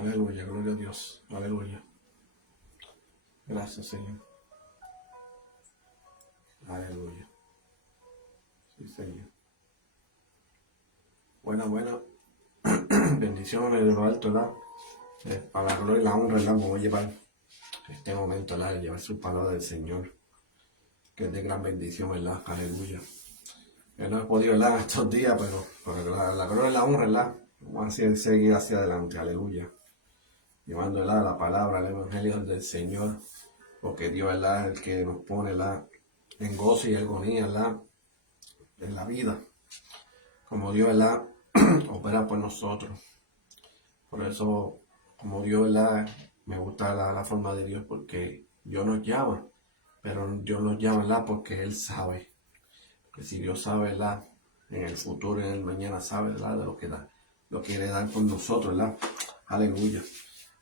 Aleluya, gloria a Dios. Aleluya. Gracias, Señor. Aleluya. Sí, Señor. Buena, buena. Bendiciones de lo alto, ¿verdad? Para la gloria y la honra, ¿verdad? Vamos a llevar este momento, ¿verdad? Llevar su palabra del Señor, que es de gran bendición, ¿verdad? Aleluya. Yo no he podido, ¿verdad? Estos días, pero para la gloria y la honra, ¿verdad? Vamos a seguir hacia adelante. Aleluya. Llevando, ¿verdad? La palabra, el evangelio del Señor, porque Dios, ¿verdad? Es el que nos pone, ¿verdad? En gozo y agonía, ¿verdad? En la vida. Como Dios, ¿verdad? Opera por nosotros. Por eso, como Dios, ¿verdad? Me gusta la forma de Dios, porque Dios nos llama, pero Dios nos llama, ¿verdad? Porque Él sabe. Que si Dios sabe, ¿verdad? En el futuro, en el mañana sabe, ¿verdad? De lo que da, lo quiere dar por nosotros, ¿verdad? Aleluya.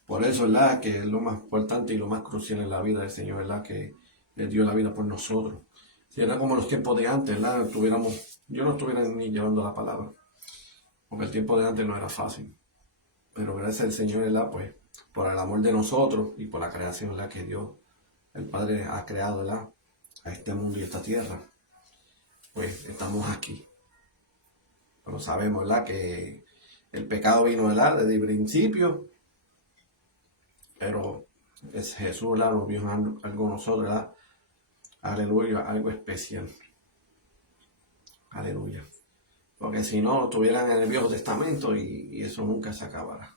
Por eso, ¿verdad? Que es lo más importante y lo más crucial en la vida del Señor, ¿verdad? Que Él dio la vida por nosotros. Si era como los tiempos de antes, ¿verdad? Yo no estuviera ni llevando la palabra, porque el tiempo de antes no era fácil. Pero gracias al Señor, ¿verdad? Pues por el amor de nosotros y por la creación, ¿verdad? Que Dios, el Padre, ha creado, ¿verdad? A este mundo y a esta tierra. Pues estamos aquí. Pero sabemos, ¿verdad? Que el pecado vino, ¿verdad? Desde el principio. Pero es Jesús, ¿verdad? Nos vio algo en nosotros, ¿verdad? Aleluya, algo especial. Aleluya. Porque si no, estuvieran en el Viejo Testamento y eso nunca se acabará.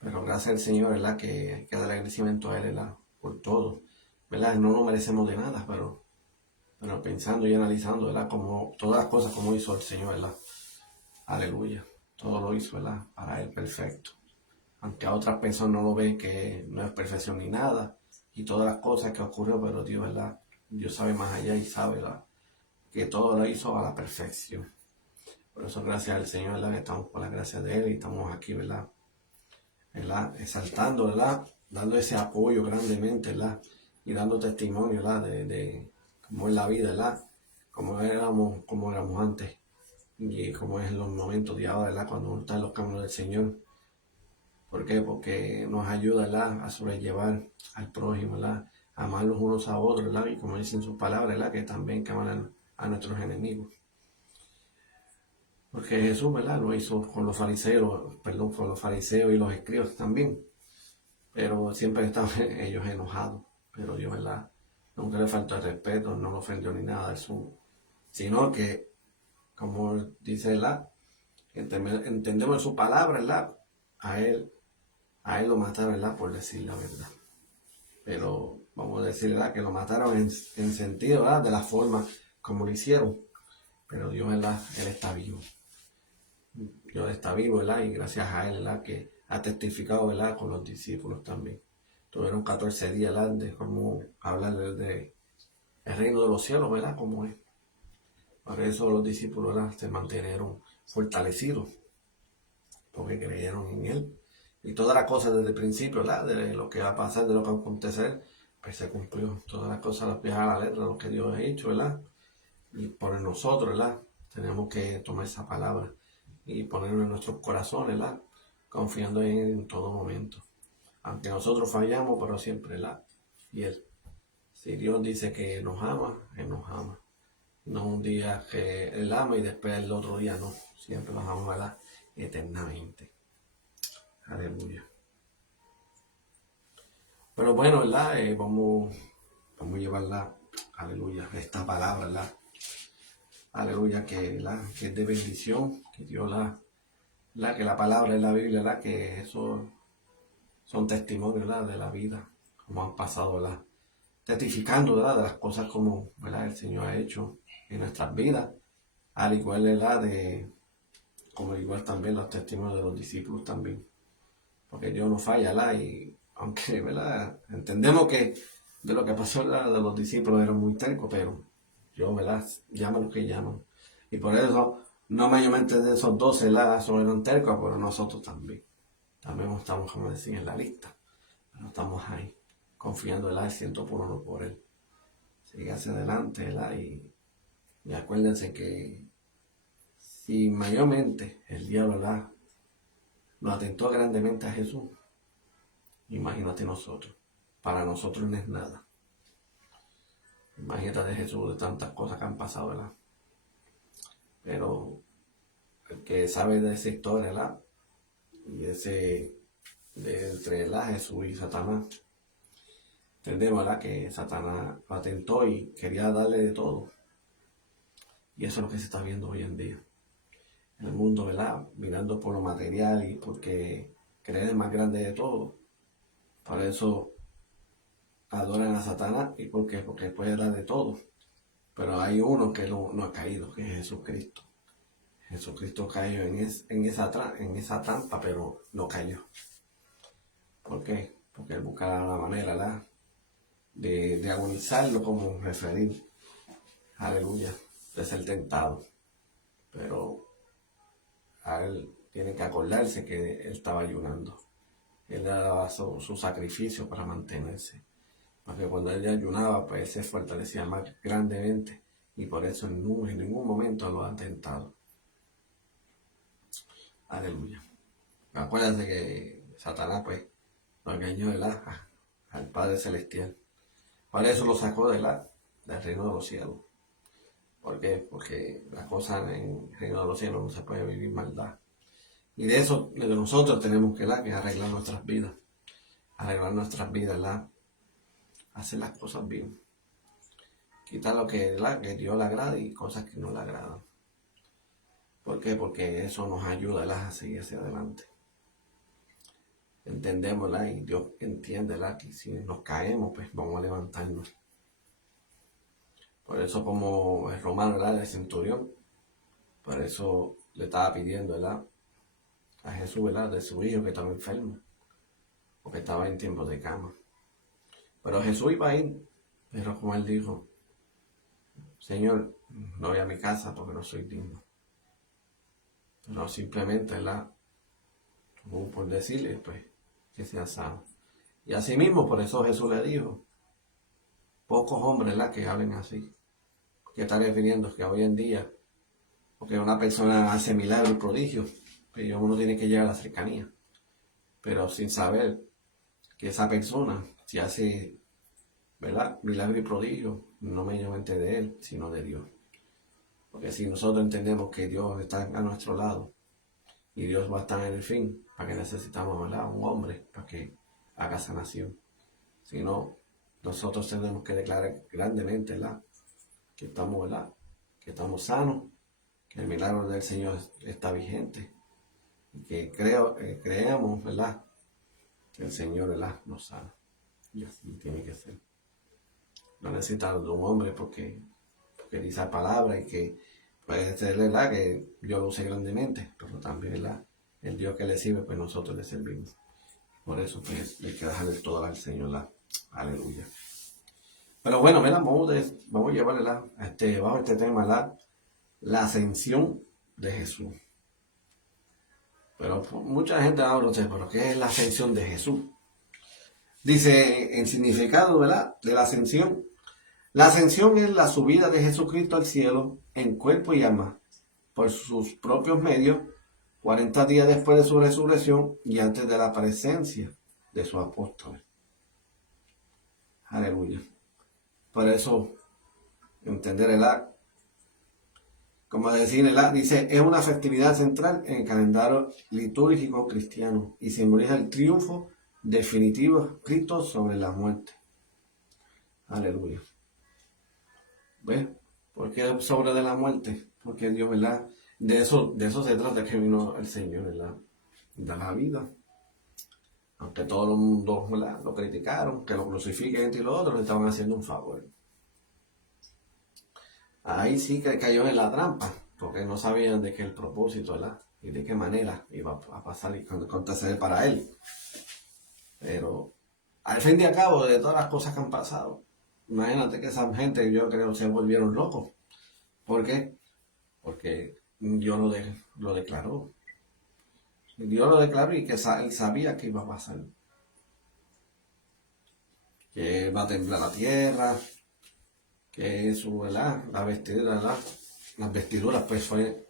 Pero gracias al Señor, ¿verdad? Que hay que dar agradecimiento a Él, ¿verdad? Por todo, ¿verdad? No nos merecemos de nada, pero pensando y analizando, ¿verdad? Como todas las cosas como hizo el Señor, ¿verdad? Aleluya. Todo lo hizo, ¿verdad? Para Él perfecto. Aunque a otras personas no lo ven, que no es perfección ni nada. Y todas las cosas que ocurrió, pero Dios, ¿verdad? Dios sabe más allá y sabe, ¿verdad? Que todo lo hizo a la perfección. Por eso gracias al Señor, ¿verdad? Estamos por la gracia de Él y estamos aquí, ¿verdad? Exaltando, ¿verdad? Dando ese apoyo grandemente, ¿verdad? Y dando testimonio, ¿verdad? De cómo es la vida, ¿verdad? Cómo éramos antes y cómo es en los momentos de ahora, ¿verdad? Cuando uno está en los caminos del Señor. ¿Por qué? Porque nos ayuda, ¿verdad? A sobrellevar al prójimo, ¿verdad? A amarlos unos a otros, ¿verdad? Y como dicen sus palabras, ¿verdad? Que también que aman a nuestros enemigos. Porque Jesús, ¿verdad? Lo hizo con los fariseos, con los fariseos y los escribas también. Pero siempre estaban ellos enojados. Pero Dios, ¿verdad? Nunca le faltó el respeto, no lo ofendió ni nada de eso. Sino que, como dice, ¿verdad? Entendemos su palabra, ¿verdad? A él lo mataron, ¿verdad? Por decir la verdad. Pero vamos a decir, ¿verdad? Que lo mataron en sentido, ¿verdad? De la forma como lo hicieron. Pero Dios, ¿verdad? Él está vivo. Dios está vivo, ¿verdad? Y gracias a Él, ¿verdad? Que ha testificado, ¿verdad? Con los discípulos también. Tuvieron 14 días, ¿verdad? De cómo hablar de el reino de los cielos, ¿verdad? Como es. Por eso los discípulos, ¿verdad? Se mantuvieron fortalecidos, porque creyeron en Él. Y todas las cosas desde el principio, ¿verdad? De lo que va a pasar, de lo que va a acontecer, pues se cumplió. Todas las cosas las dejan a la letra, lo que Dios ha hecho, ¿verdad? Y por nosotros, ¿verdad? Tenemos que tomar esa palabra y ponerlo en nuestros corazones, ¿verdad? Confiando en Él en todo momento. Aunque nosotros fallamos, pero siempre, ¿verdad? Fiel. Si Dios dice que nos ama, Él nos ama. No un día que Él ama y después el otro día no. Siempre nos ama, ¿verdad? Eternamente. Aleluya. Pero bueno, ¿verdad? Vamos a llevarla, aleluya, esta palabra, ¿verdad? Aleluya, que es de bendición, que Dios que la palabra es la Biblia, ¿verdad? Que eso son testimonios, ¿verdad? De la vida, como han pasado, ¿verdad? Testificando, ¿verdad? De las cosas como, ¿verdad? El Señor ha hecho en nuestras vidas, al igual, ¿verdad? Como igual también los testimonios de los discípulos también, porque Dios no falla, ¿verdad? Y aunque, ¿verdad? Entendemos que de lo que pasó, ¿verdad? De los discípulos eran muy tercos, pero Dios, ¿verdad? Llama a los que llaman. Y por eso, no mayormente de esos 12, ¿verdad? Son eran tercos, pero nosotros también. También estamos, como decía, en la lista. Pero estamos ahí, confiando, ¿verdad? El 100% por Él. Sigue hacia adelante, ¿verdad? Y acuérdense que si mayormente el diablo, ¿verdad? Lo atentó grandemente a Jesús, Imagínate nosotros. Para nosotros no es nada. Imagínate Jesús de tantas cosas que han pasado, ¿verdad? Pero el que sabe de esa historia, ¿verdad? Y de entre Jesús y Satanás, entendemos, ¿verdad? Que Satanás lo atentó y quería darle de todo. Y eso es lo que se está viendo hoy en día. En el mundo, ¿verdad? Mirando por lo material y porque cree el más grande de todo. Por eso adoran a Satanás. ¿Y por qué? Porque puede dar de todo. Pero hay uno que no ha caído, que es Jesucristo. Jesucristo cayó en esa trampa, pero no cayó. ¿Por qué? Porque él buscaba la manera, ¿verdad? De agonizarlo, como referir. Aleluya. De ser tentado. Pero a él tiene que acordarse que él estaba ayunando. Él daba su sacrificio para mantenerse. Porque cuando él ayunaba, pues él se fortalecía más grandemente. Y por eso en ningún momento lo han tentado. Aleluya. Acuérdense que Satanás, pues, lo engañó, ¿verdad? Al Padre Celestial. Por eso lo sacó del reino de los cielos. ¿Por qué? Porque las cosas en el reino de los cielos no se puede vivir maldad. Y de eso nosotros tenemos que arreglar nuestras vidas. Arreglar nuestras vidas, ¿verdad? Hacer las cosas bien. Quitar lo que Dios le agrada y cosas que no le agradan. ¿Por qué? Porque eso nos ayuda, ¿verdad? A seguir hacia adelante. Entendemos, ¿verdad? Y Dios entiende, ¿verdad? Que si nos caemos, pues vamos a levantarnos. Por eso, como el romano, ¿verdad? El centurión, por eso le estaba pidiendo, ¿verdad? A Jesús, ¿verdad? De su hijo que estaba enfermo, o que estaba en tiempo de cama. Pero Jesús iba a ir, pero como él dijo, Señor, no voy a mi casa porque no soy digno. Pero simplemente, ¿verdad? Por decirle, pues, que sea sano. Y así mismo, por eso Jesús le dijo, pocos hombres, ¿verdad? Que hablen así. Que está refiriendo que hoy en día, porque una persona hace milagros y prodigios, pero uno tiene que llegar a la cercanía. Pero sin saber que esa persona, si hace, ¿verdad? Milagros y prodigios, no mediante de él, sino de Dios. Porque si nosotros entendemos que Dios está a nuestro lado y Dios va a estar en el fin, ¿para qué necesitamos, ¿verdad? Un hombre para que haga sanación? Si no, nosotros tenemos que declarar grandemente, ¿verdad? Que estamos, ¿verdad? Que estamos sanos, que el milagro del Señor está vigente y que creemos, ¿verdad? Que el Señor, ¿verdad? Nos sana. Y así tiene que ser. No necesitamos de un hombre porque dice la palabra y que puede ser, ¿verdad? Que Dios lo use grandemente, pero también, ¿verdad? El Dios que le sirve, pues nosotros le servimos. Por eso, pues, hay que dejarle todo al Señor, ¿verdad? Aleluya. Pero bueno, mira, vamos a llevarle bajo este tema, la ascensión de Jesús. Pero mucha gente no sé, pero ¿qué es la ascensión de Jesús? Dice el significado, ¿verdad? De la ascensión. La ascensión es la subida de Jesucristo al cielo en cuerpo y alma, por sus propios medios, 40 días después de su resurrección y antes de la presencia de sus apóstoles. Aleluya. Por eso, entender el acto, como decir el dice, es una festividad central en el calendario litúrgico cristiano y simboliza el triunfo definitivo de Cristo sobre la muerte. Aleluya. ¿Ves? ¿Por qué sobre de la muerte? Porque Dios, ¿verdad? De eso se trata, que vino el Señor, ¿verdad? Da la vida. Aunque todo el mundo, ¿verdad? Lo criticaron, que lo crucifiquen y lo otro, le estaban haciendo un favor. Ahí sí que cayó en la trampa, porque no sabían de qué el propósito, ¿verdad? Y de qué manera iba a pasar y acontecer para él. Pero al fin y al cabo, de todas las cosas que han pasado, imagínate que esa gente, yo creo, se volvieron locos. ¿Por qué? Porque Dios lo declaró. Dios lo declaró y que él sabía que iba a pasar. Que va a temblar la tierra, que su, ¿verdad? La vestidura, ¿verdad? Las vestiduras pues fue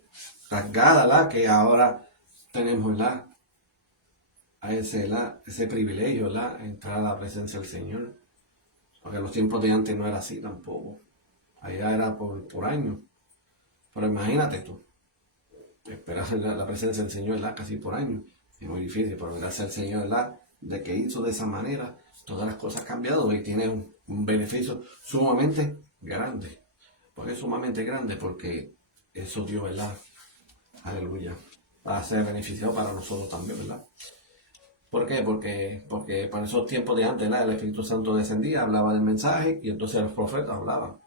rasgada, ¿verdad? Que ahora tenemos, ¿verdad? a ese privilegio, ¿verdad? Entrar a la presencia del Señor. Porque en los tiempos de antes no era así tampoco. Allá era por años. Pero imagínate tú, esperar la presencia del Señor, ¿verdad? Casi por años. Es muy difícil, pero gracias al Señor, ¿verdad? De que hizo de esa manera, todas las cosas han cambiado y tiene un beneficio sumamente grande. Porque es sumamente grande porque eso dio, ¿verdad? Aleluya. Va a ser beneficiado para nosotros también, ¿verdad? ¿Por qué? Porque para esos tiempos de antes, ¿verdad? El Espíritu Santo descendía, hablaba del mensaje y entonces los profetas hablaban.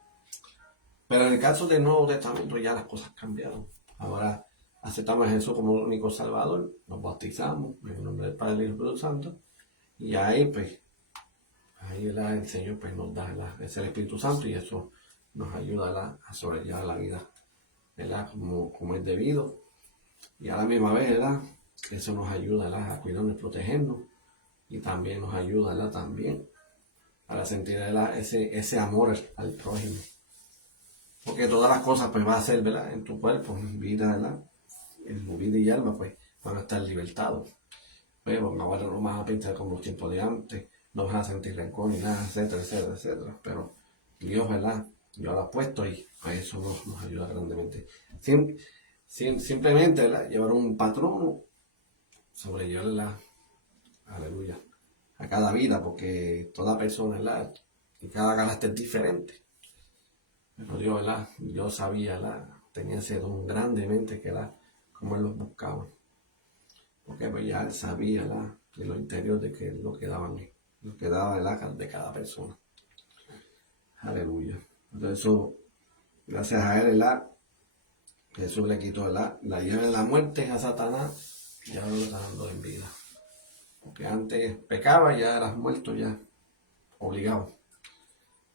Pero en el caso del Nuevo Testamento ya las cosas cambiaron. Ahora aceptamos a Jesús como único Salvador, nos bautizamos en el nombre del Padre y del Espíritu Santo y ahí pues, ahí el Señor pues nos da es el Espíritu Santo y eso nos ayuda a sobrellevar la vida, ¿verdad? Como es debido. Y a la misma vez, ¿verdad? Eso nos ayuda, ¿verdad? A cuidarnos y protegernos. Y también nos ayuda, ¿verdad? También para sentir, ¿verdad? Ese amor al prójimo. Porque todas las cosas pues va a ser, ¿verdad? En tu cuerpo, en vida, ¿verdad? En tu vida y alma pues van a estar libertados. Pero ahora no vas a pensar como los tiempos de antes, no vas a sentir rencor ni nada, etcétera, etcétera, etcétera. Pero Dios, ¿verdad? Dios lo ha puesto y a eso nos ayuda grandemente. Simplemente, ¿verdad? Llevar un patrón, sobrellevarla, aleluya, a cada vida, porque toda persona, ¿verdad? Y cada carácter es diferente. Pero Dios, ¿verdad? Dios sabía, ¿verdad? Tenía ese don grandemente que era como Él los buscaba. Porque pues ya Él sabía, ¿verdad? De lo interior de que lo que daban, lo que daba, ¿verdad? De cada persona. Aleluya. Entonces eso, gracias a Él, ¿verdad? Jesús le quitó, ¿verdad? La llave de la muerte a Satanás y ahora lo está dando en vida. Porque antes pecaba, ya eras muerto, ya obligado.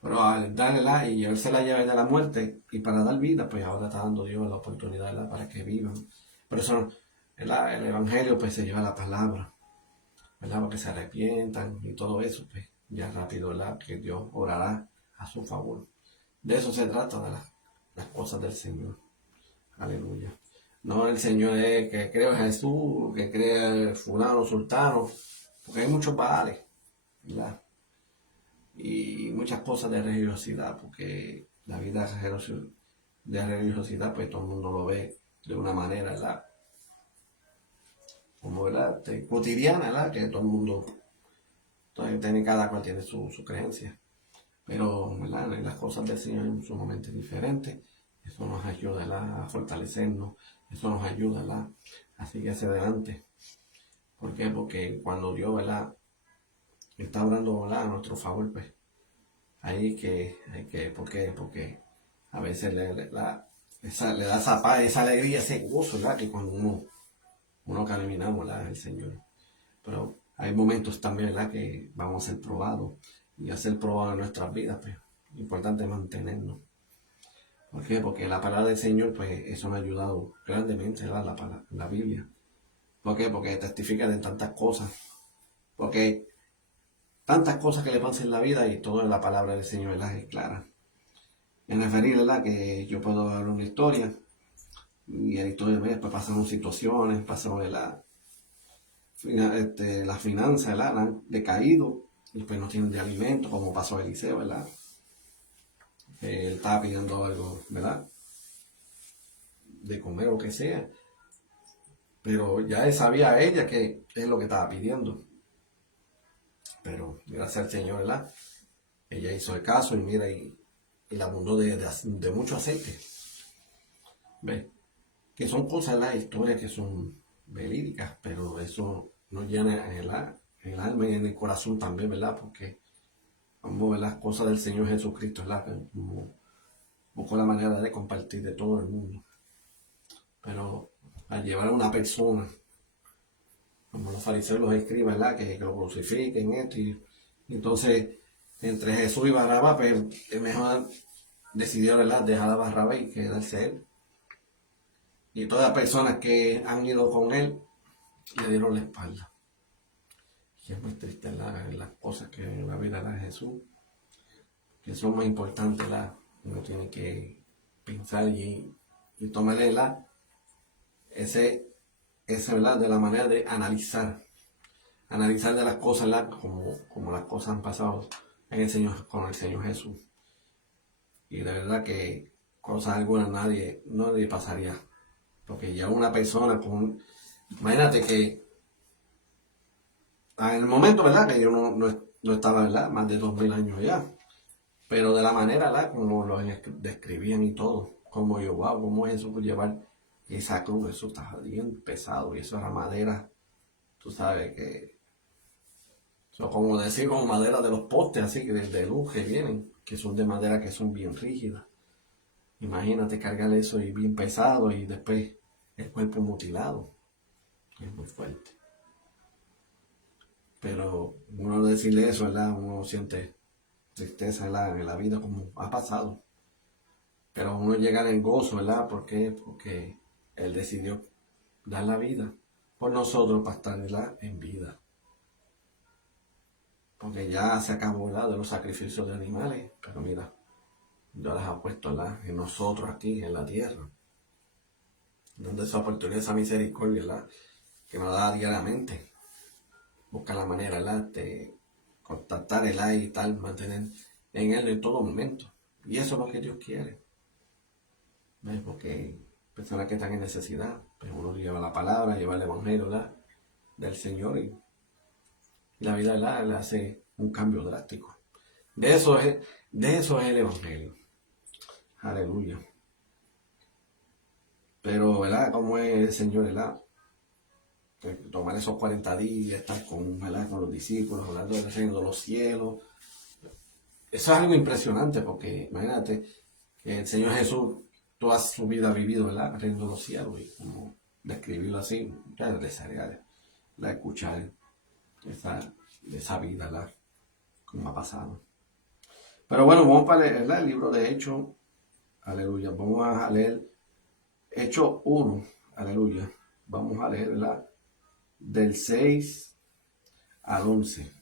Pero al darle y llevarse la llave de la muerte y para dar vida, pues ahora está dando Dios la oportunidad, ¿verdad? Para que vivan. Por eso el Evangelio pues se lleva la palabra, ¿verdad? Para que se arrepientan y todo eso, pues ya rápido, ¿verdad? Que Dios orará a su favor. De eso se trata, de las cosas del Señor. Aleluya. No el Señor es que cree en Jesús, que cree en fulano, sultano, porque hay muchos baales, ¿verdad? Y muchas cosas de religiosidad, porque la vida de religiosidad, pues todo el mundo lo ve de una manera, ¿verdad? Como, ¿verdad? Cotidiana, ¿verdad? Que todo el mundo, cada cual tiene su creencia. Pero, ¿verdad? Las cosas del Señor son sumamente diferentes. Eso nos ayuda, ¿verdad? A fortalecernos. Eso nos ayuda, ¿verdad? A seguir hacia adelante. ¿Por qué? Porque cuando Dios, ¿verdad? Está orando, ¿verdad? A nuestro favor, pues ¿por qué? Porque a veces le da esa paz, esa alegría, ese gozo, ¿verdad? Que cuando uno caminamos, ¿verdad? El Señor. Pero hay momentos también, ¿verdad? Que vamos a ser probados y a ser probados en nuestras vidas, pues importante mantenernos. ¿Por qué? Porque la palabra del Señor, pues eso me ha ayudado grandemente, ¿verdad? La Biblia. ¿Por qué? Porque testifica de tantas cosas. Porque tantas cosas que le pasan en la vida y todo en la palabra del Señor, ¿verdad? Es clara. En referir, ¿verdad? Que yo puedo hablar una historia y en la historia pues, pasan situaciones, pasan las finanzas, ¿verdad? Han decaído y pues no tienen de alimento, como pasó a Eliseo, ¿verdad? Él estaba pidiendo algo, ¿verdad? De comer o que sea, pero ya él sabía ella que es lo que estaba pidiendo. Pero gracias al Señor, ¿verdad? Ella hizo el caso y mira, y la abundó de mucho aceite. ¿Ves? Que son cosas, las historias que son verídicas, pero eso nos llena en el alma y en el corazón también, ¿verdad? Porque vamos a ver las cosas del Señor Jesucristo, ¿verdad? Como buscó la manera de compartir de todo el mundo. Pero al llevar a una persona, como los fariseos los escriben, ¿verdad? Que lo crucifiquen, esto, y entonces entre Jesús y Barrabás, pues es mejor decidió, ¿verdad? Dejar a Barrabás y quedarse él. Y todas las personas que han ido con él le dieron la espalda. Y es muy triste las cosas que en la vida de Jesús, que son más importantes, uno tiene que pensar y tomarle ese, ¿verdad? De la manera de analizar. analizar de las cosas, ¿verdad? Como las cosas han pasado con el Señor Jesús. Y de verdad que cosas algunas no le pasaría. Porque ya una persona imagínate que en el momento, ¿verdad? Que yo no estaba, ¿verdad? Más de 2000 años ya. Pero de la manera, ¿verdad? Como lo describían y todo. Como yo, wow, cómo Jesús puede llevar esa cruz, eso estaba bien pesado. Y eso era madera, tú sabes que... Eso como decir, como madera de los postes, así que de luz que vienen, que son de madera que son bien rígidas. Imagínate cargar eso y bien pesado y después el cuerpo mutilado. Es muy fuerte. Pero uno decirle eso, ¿verdad? Uno siente tristeza en la vida como ha pasado. Pero uno llega en gozo, ¿verdad? ¿Por qué? Porque Él decidió dar la vida por nosotros para estar, ¿verdad? En vida. Porque ya se acabó, ¿verdad? De los sacrificios de animales. Pero mira, Dios las ha puesto, ¿verdad? En nosotros aquí, en la tierra. Donde esa oportunidad, esa misericordia, ¿verdad? Que nos da diariamente. Busca la manera, ¿verdad? De contactar el aire y tal, mantener en Él en todo momento. Y eso es lo que Dios quiere. ¿Ves? Porque personas que están en necesidad, pues uno lleva la palabra, lleva el evangelio, ¿verdad? Del Señor y la vida, ¿verdad? Le hace un cambio drástico. De eso es el evangelio. Aleluya. Pero, ¿verdad? Como es el Señor, ¿verdad? Tomar esos 40 días, estar ¿verdad? Con los discípulos, hablando del reino de los cielos. Eso es algo impresionante porque, imagínate, que el Señor Jesús toda su vida ha vivido, ¿verdad? El reino de los cielos y como describirlo así, ya desearía la escuchar esa vida, ¿verdad? Como ha pasado. Pero bueno, vamos para leer, ¿verdad? El libro de Hechos, aleluya. Vamos a leer Hechos 1, aleluya. Vamos a leer, ¿verdad? Del 6 al 11,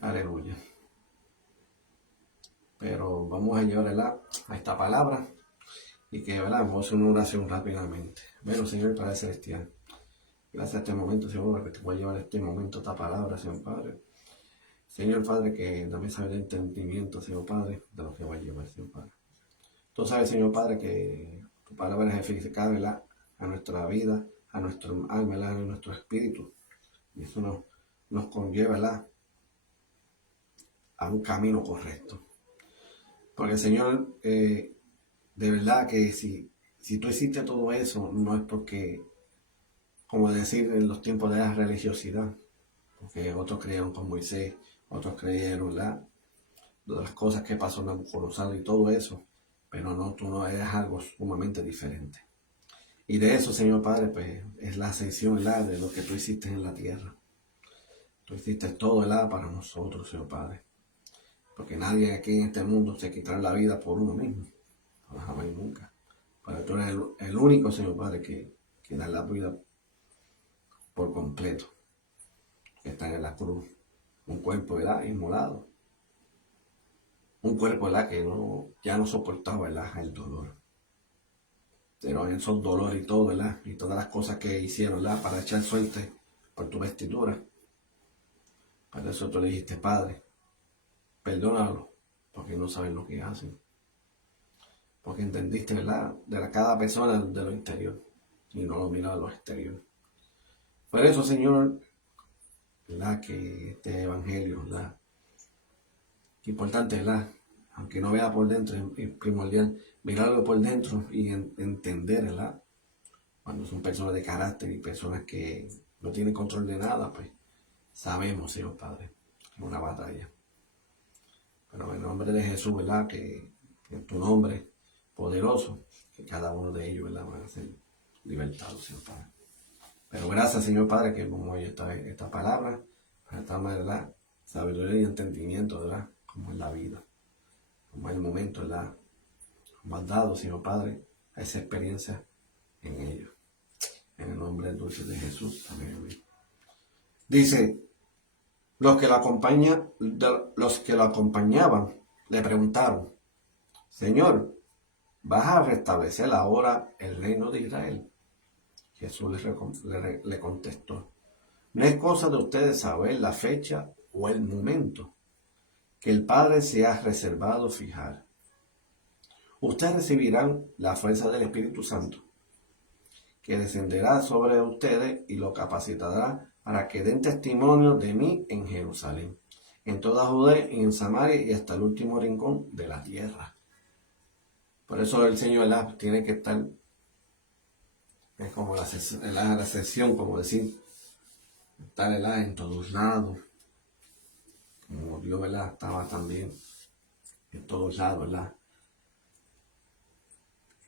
aleluya. Pero vamos a llevar, ¿verdad? A esta palabra y que, ¿verdad? Vamos a hacer una oración rápidamente. Bueno, Señor Padre Celestial, gracias a este momento, Señor, que te voy a llevar este momento, esta palabra, Señor Padre. Señor Padre, que dame saber el entendimiento, Señor Padre, de lo que voy a llevar, Señor Padre. Tú sabes, Señor Padre, que tu palabra es eficaz, ¿verdad? A nuestra vida, a nuestro alma, ¿verdad? A nuestro espíritu. Y eso nos conlleva, ¿verdad? A un camino correcto. Porque, Señor, de verdad que si tú hiciste todo eso, no es porque, como decir en los tiempos de la religiosidad, porque otros creyeron con Moisés, otros creyeron, ¿verdad? De las cosas que pasó en Nabucodonosor y todo eso, pero no, tú no eres algo sumamente diferente. Y de eso, Señor Padre, pues es la ascensión, ¿verdad? De lo que tú hiciste en la tierra. Tú hiciste todo, ¿verdad? Para nosotros, Señor Padre. Porque nadie aquí en este mundo se quitará la vida por uno mismo. No, jamás y nunca. Pero tú eres el único, Señor Padre, que da la vida por completo. Que está en la cruz. Un cuerpo, ¿verdad? Inmolado. Un cuerpo, ¿verdad? Que ya no soportaba, ¿verdad? El dolor. Pero en esos dolores y todo, ¿verdad? Y todas las cosas que hicieron, ¿verdad? Para echar suerte por tu vestidura. Para eso tú le dijiste, Padre, perdónalo, porque no saben lo que hacen. Porque entendiste, ¿verdad? Cada persona de lo interior y no lo mira de lo exterior. Por eso, Señor, ¿verdad? Que este evangelio, ¿verdad? Importante, ¿verdad? Aunque no vea por dentro, es primordial mirarlo por dentro y entender, ¿verdad? Cuando son personas de carácter y personas que no tienen control de nada, pues sabemos, Señor Padre, es una batalla. Pero en nombre de Jesús, ¿verdad? Que en tu nombre poderoso, que cada uno de ellos, ¿verdad? Van a ser libertados, Señor Padre. Pero gracias, Señor Padre, que como hoy esta palabra, para esta ¿verdad? Sabiduría y entendimiento, ¿verdad? Como en la vida, como en el momento, ¿verdad? Como has dado, Señor Padre, a esa experiencia en ellos. En el nombre del dulce de Jesús. Amén, amén. Dice, los que lo acompañaban le preguntaron, Señor, ¿vas a restablecer ahora el reino de Israel? Jesús le contestó, No es cosa de ustedes saber la fecha o el momento que el Padre se ha reservado fijar. Ustedes recibirán la fuerza del Espíritu Santo, que descenderá sobre ustedes y lo capacitará para que den testimonio de mí en Jerusalén, en toda Judea y en Samaria y hasta el último rincón de la tierra. Por eso el Señor tiene que estar, es como la sesión, como decir, estar en todos lados, como Dios estaba también en todos lados, ¿verdad?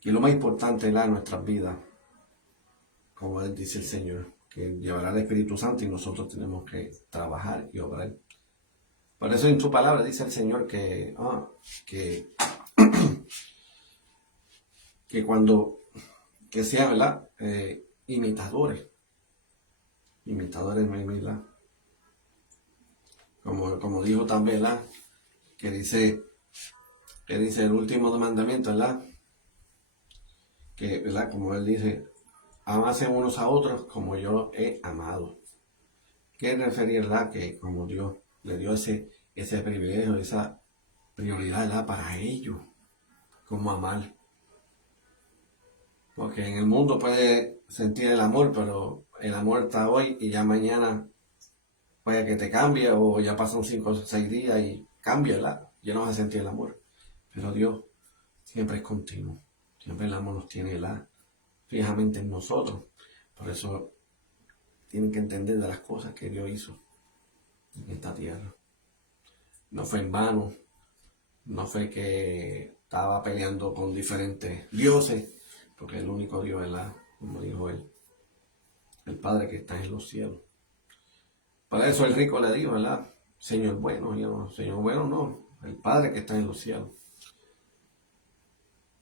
Y lo más importante en nuestras vidas, como Él dice el Señor, que llevará el Espíritu Santo y nosotros tenemos que trabajar y obrar. Por eso en su palabra dice el Señor que cuando, que sean, ¿verdad? Imitadores, ¿verdad? Como dijo también, ¿verdad? Que dice el último mandamiento, ¿verdad? Que, ¿verdad? Como Él dice, amarse unos a otros como yo he amado. ¿Qué refería, verdad? Que como Dios le dio ese privilegio, esa prioridad, ¿verdad? Para ellos, como amar. Porque en el mundo puede sentir el amor, pero el amor está hoy y ya mañana puede que te cambie, o ya pasan 5 o 6 días y cambia, ¿verdad? Ya no vas a sentir el amor. Pero Dios siempre es continuo. Siempre el amor nos tiene, ¿verdad? Fijamente en nosotros. Por eso tienen que entender de las cosas que Dios hizo en esta tierra. No fue en vano. No fue que estaba peleando con diferentes dioses, porque el único Dios, ¿verdad? Como dijo él, el Padre que está en los cielos. Para eso el rico le dijo, ¿verdad? Señor bueno, Señor bueno no, el Padre que está en los cielos.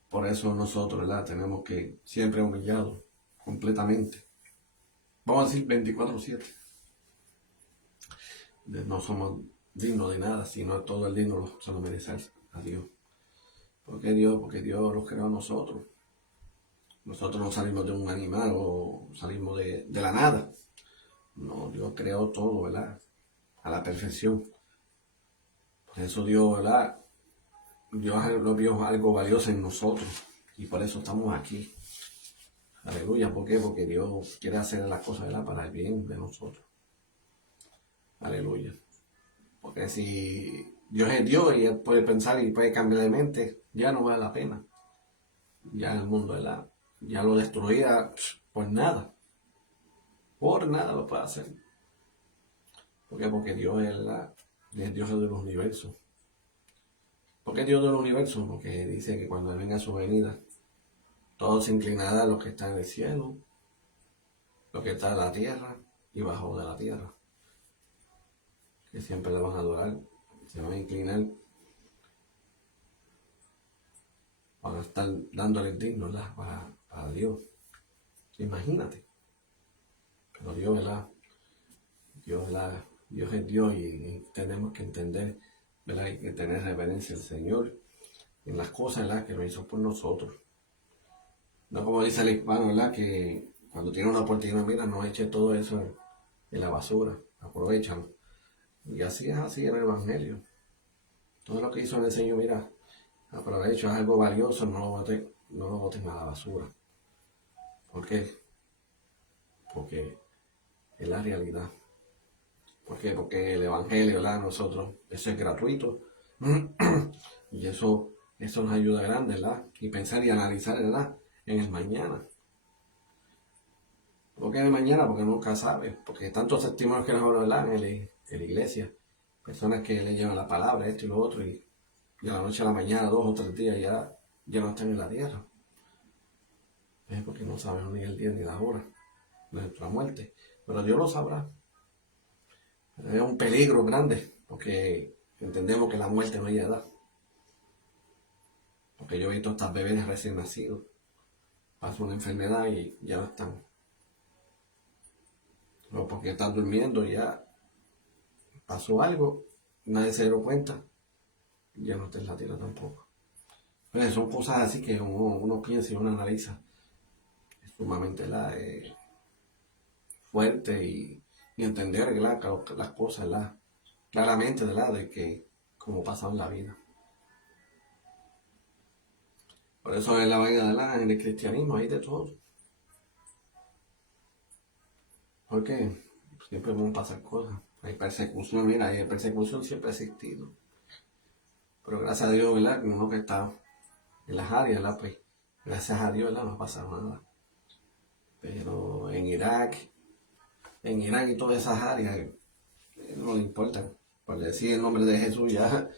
Por eso nosotros, ¿verdad? Tenemos que siempre humillarlo completamente. Vamos a decir 24/7. No somos dignos de nada, sino todo el digno se lo merece a Dios. ¿Por qué Dios? Porque Dios los creó a nosotros. Nosotros no salimos de un animal o salimos de la nada. No, Dios creó todo, ¿verdad? A la perfección. Por eso Dios, ¿verdad? Dios lo vio algo valioso en nosotros. Y por eso estamos aquí. Aleluya. ¿Por qué? Porque Dios quiere hacer las cosas, ¿verdad? Para el bien de nosotros. Aleluya. Porque si Dios es Dios y Él puede pensar y puede cambiar de mente, ya no vale la pena. Ya el mundo, ¿verdad? Ya lo destruía por nada. Por nada lo puede hacer. ¿Por qué? Porque Dios es Dios de los universos. ¿Por qué Dios del universo? Porque dice que cuando venga su venida, todo se inclinará a los que están en el cielo, los que están en la tierra y bajo de la tierra. Que siempre le van a adorar, se van a inclinar, van a estar dándole el digno, ¿verdad? Para Dios. Imagínate. Pero Dios, ¿verdad? Dios, ¿verdad? Dios es Dios y tenemos que entender, ¿verdad? Hay que tener reverencia al Señor en las cosas, ¿verdad? Que lo hizo por nosotros. No como dice el hispano, ¿verdad? Que cuando tiene una oportunidad, mira, no eche todo eso en la basura, aprovechalo. Y así es así en el Evangelio. Todo lo que hizo el Señor, mira, aprovecho, es algo valioso, no lo boten a la basura. ¿Por qué? Porque es la realidad. ¿Por qué? Porque el Evangelio, ¿verdad? Nosotros, eso es gratuito. Y eso nos ayuda grande, ¿verdad? Y pensar y analizar, ¿verdad? En el mañana. ¿Por qué en el mañana? Porque nunca sabes. Porque tantos testimonios que nos hablan, en la iglesia. Personas que le llevan la palabra, esto y lo otro, y de la noche a la mañana, 2 o 3 días, ya no están en la tierra. Es porque no sabemos ni el día ni la hora de nuestra muerte. Pero Dios lo sabrá. Es un peligro grande, porque entendemos que la muerte no hay edad. Porque yo he visto a estas bebés recién nacidos. Pasa una enfermedad y ya no están. O porque están durmiendo y ya pasó algo, nadie se dio cuenta, ya no está en la tierra tampoco. Pero son cosas así que uno piensa y uno analiza. Es sumamente fuerte y y entender, ¿verdad?, las cosas, ¿verdad?, claramente, ¿verdad?, de que como pasa en la vida. Por eso es la vaina, ¿verdad?, en el cristianismo hay de todo. Porque siempre van a pasar cosas. Hay persecución, mira, hay persecución siempre ha existido. Pero gracias a Dios, ¿verdad?, uno que está en las áreas, ¿verdad?, pues gracias a Dios, ¿verdad?, no ha pasado nada. Pero en Irak y todas esas áreas, no le importa. Por decir el nombre de Jesús, ya,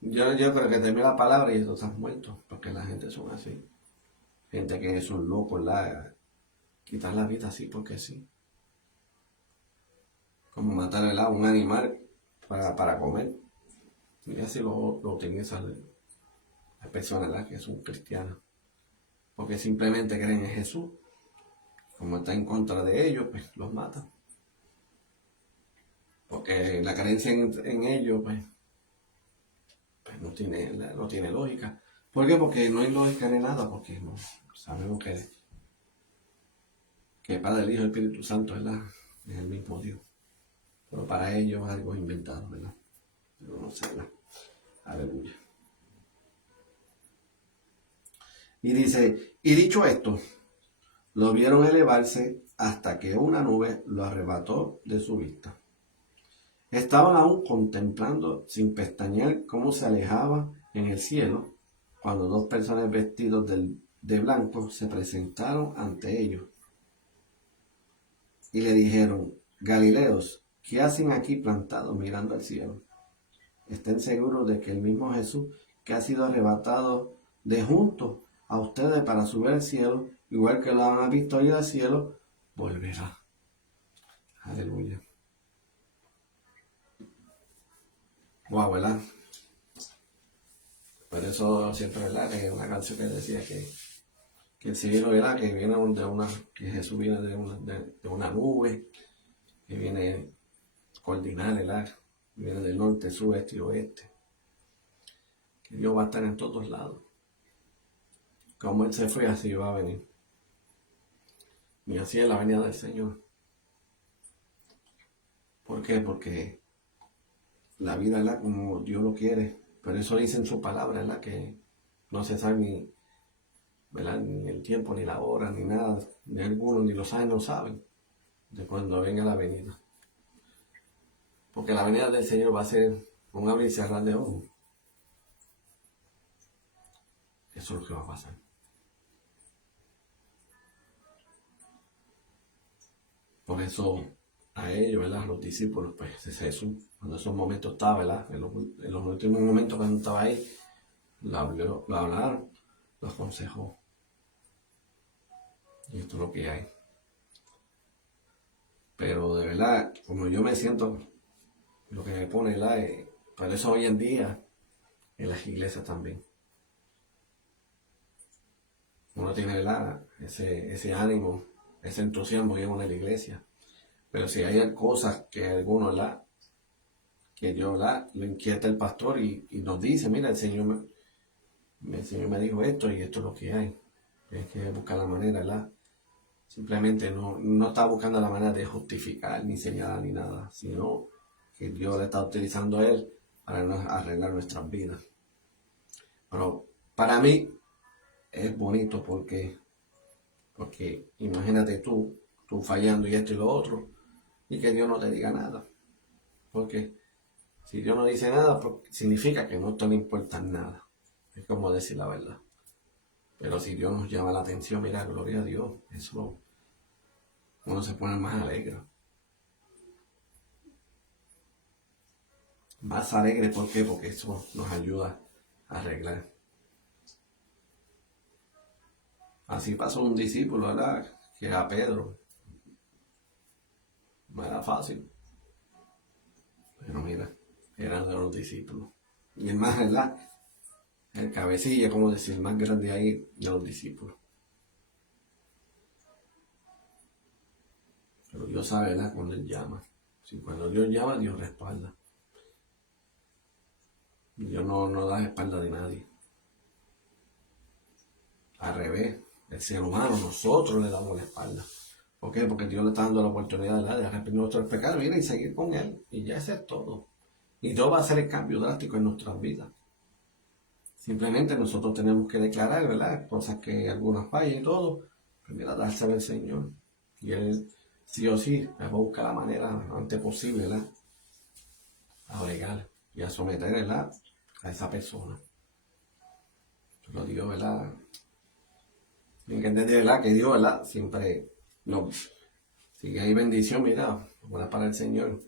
yo creo que termina la palabra y todos están muertos, porque la gente son así. Gente que son locos, ¿verdad?, quitar la vida así porque sí. Como matar, ¿verdad?, un animal para comer. Y así lo utilizan las personas, ¿verdad?, que son cristianas. Porque simplemente creen en Jesús. Como está en contra de ellos, pues los matan. Porque la creencia en ellos, pues no tiene lógica. ¿Por qué? Porque no hay lógica ni nada, porque no sabemos que el Padre, el Hijo y el Espíritu Santo, ¿verdad?, es el mismo Dios. Pero para ellos es algo inventado, ¿verdad? Pero no sé, ¿verdad? Aleluya. Y dice, y dicho esto, lo vieron elevarse hasta que una nube lo arrebató de su vista. Estaban aún contemplando sin pestañear cómo se alejaba en el cielo, cuando dos personas vestidos de blanco se presentaron ante ellos y le dijeron, Galileos, ¿qué hacen aquí plantados mirando al cielo? Estén seguros de que el mismo Jesús que ha sido arrebatado de junto a ustedes para subir al cielo, igual que lo han visto ir al cielo, volverá. Aleluya. Wow, ¿verdad? Por eso siempre, ¿verdad?, que una canción que decía que el cielo, ¿verdad?, que viene que Jesús viene de una nube, que viene coordinar, ¿verdad?, viene del norte, sur, este y oeste. Que Dios va a estar en todos lados. Como Él se fue, así va a venir. Y así es la venida del Señor. ¿Por qué? Porque la vida, ¿verdad?, como Dios lo quiere. Pero eso dice en su palabra, ¿verdad?, que no se sabe ni, ¿verdad?, ni el tiempo, ni la hora, ni nada, ni algunos, ni los años saben de cuando venga la venida. Porque la venida del Señor va a ser un abrir y cerrar de ojos. Eso es lo que va a pasar. Por eso a ellos, ¿verdad?, a los discípulos, pues es Jesús, cuando esos momentos estaba, ¿verdad?, en los últimos momentos cuando estaba ahí, lo hablaron, lo aconsejó. Y esto es lo que hay. Pero de verdad, como yo me siento, lo que me pone, ¿verdad?, por eso hoy en día, en las iglesias también, uno tiene, ¿verdad?, ese ánimo, ese entusiasmo que uno en la iglesia. Pero si hay cosas que alguno, ¿verdad?, que Dios, ¿verdad?, lo inquieta el pastor y nos dice, mira, el Señor me dijo esto y esto es lo que hay. Hay que buscar la manera, ¿verdad? Simplemente no está buscando la manera de justificar, ni señalar, ni nada, sino que Dios le está utilizando a Él para arreglar nuestras vidas. Pero para mí es bonito porque imagínate tú fallando y esto y lo otro, y que Dios no te diga nada. Porque si Dios no dice nada, significa que no te le importa nada. Es como decir la verdad. Pero si Dios nos llama la atención, mira, gloria a Dios, eso uno se pone más alegre. Más alegre, ¿por qué? Porque eso nos ayuda a arreglar. Así pasó un discípulo, ¿verdad?, que era Pedro. No era fácil. Pero mira, eran de los discípulos. Y el más, ¿verdad?, el cabecilla, como decir, el más grande ahí de los discípulos. Pero Dios sabe, ¿verdad?, cuando Él llama. Si cuando Dios llama, Dios respalda. Dios no da espalda de nadie. Al revés, el ser humano, nosotros le damos la espalda. ¿Por qué? Porque Dios le está dando la oportunidad, ¿verdad?, de arrepentir nuestros pecados, mira, y seguir con Él. Y ya eso es todo. Y Dios va a hacer el cambio drástico en nuestras vidas. Simplemente nosotros tenemos que declarar, ¿verdad?, cosas que algunas fallan y todo. Pues mira, dárselo al Señor. Y Él, sí o sí, Él va a buscar la manera lo antes posible, ¿verdad?, a bregar y a someter, ¿verdad?, a esa persona. Lo digo, ¿verdad? Hay que entender, ¿verdad?, que Dios, ¿verdad?, siempre nos... Si hay bendición, mira, buena para el Señor.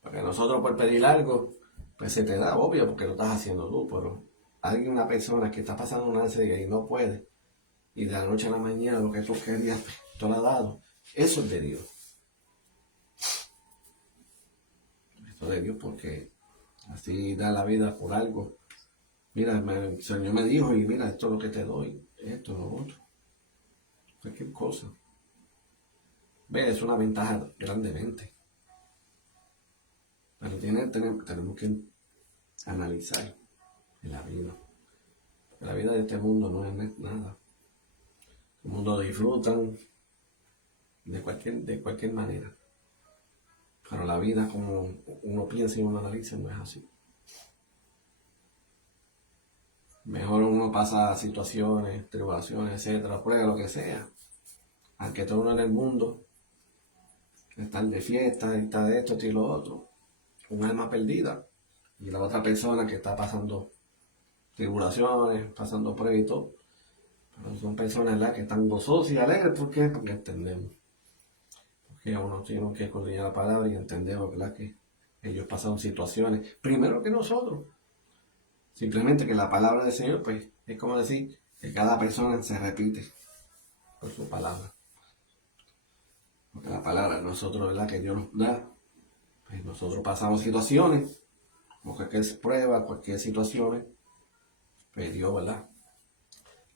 Porque nosotros por pedir algo, pues se te da, obvio, porque lo estás haciendo tú, pero hay una persona que está pasando una ansiedad y no puede, y de la noche a la mañana lo que tú querías, te lo ha dado. Eso es de Dios. Eso es de Dios, porque así da la vida por algo. Mira, el Señor me dijo, y mira, esto es lo que te doy, esto, lo otro. Cualquier cosa. Ve, es una ventaja grandemente. Pero tenemos que analizar en la vida. La vida de este mundo no es nada. El mundo lo disfrutan de cualquier manera. Pero la vida, como uno piensa y uno analiza, no es así. Mejor uno pasa situaciones, tribulaciones, etcétera, pruebas, lo que sea. Aunque todo uno en el mundo, estar de fiesta, está de esto y lo otro. Un alma perdida. Y la otra persona que está pasando tribulaciones, pasando pruebas y todo. Pero son personas, ¿verdad?, que están gozosas y alegres. ¿Por qué? Porque entendemos. Porque uno tiene que escudriñar la palabra y entendemos, ¿verdad?, que ellos pasaron situaciones primero que nosotros. Simplemente que la palabra del Señor, pues, es como decir que cada persona se repite por su palabra. Porque la palabra de nosotros, ¿verdad?, que Dios nos da, pues nosotros pasamos situaciones, como cualquier prueba, cualquier situación, pues Dios, ¿verdad?,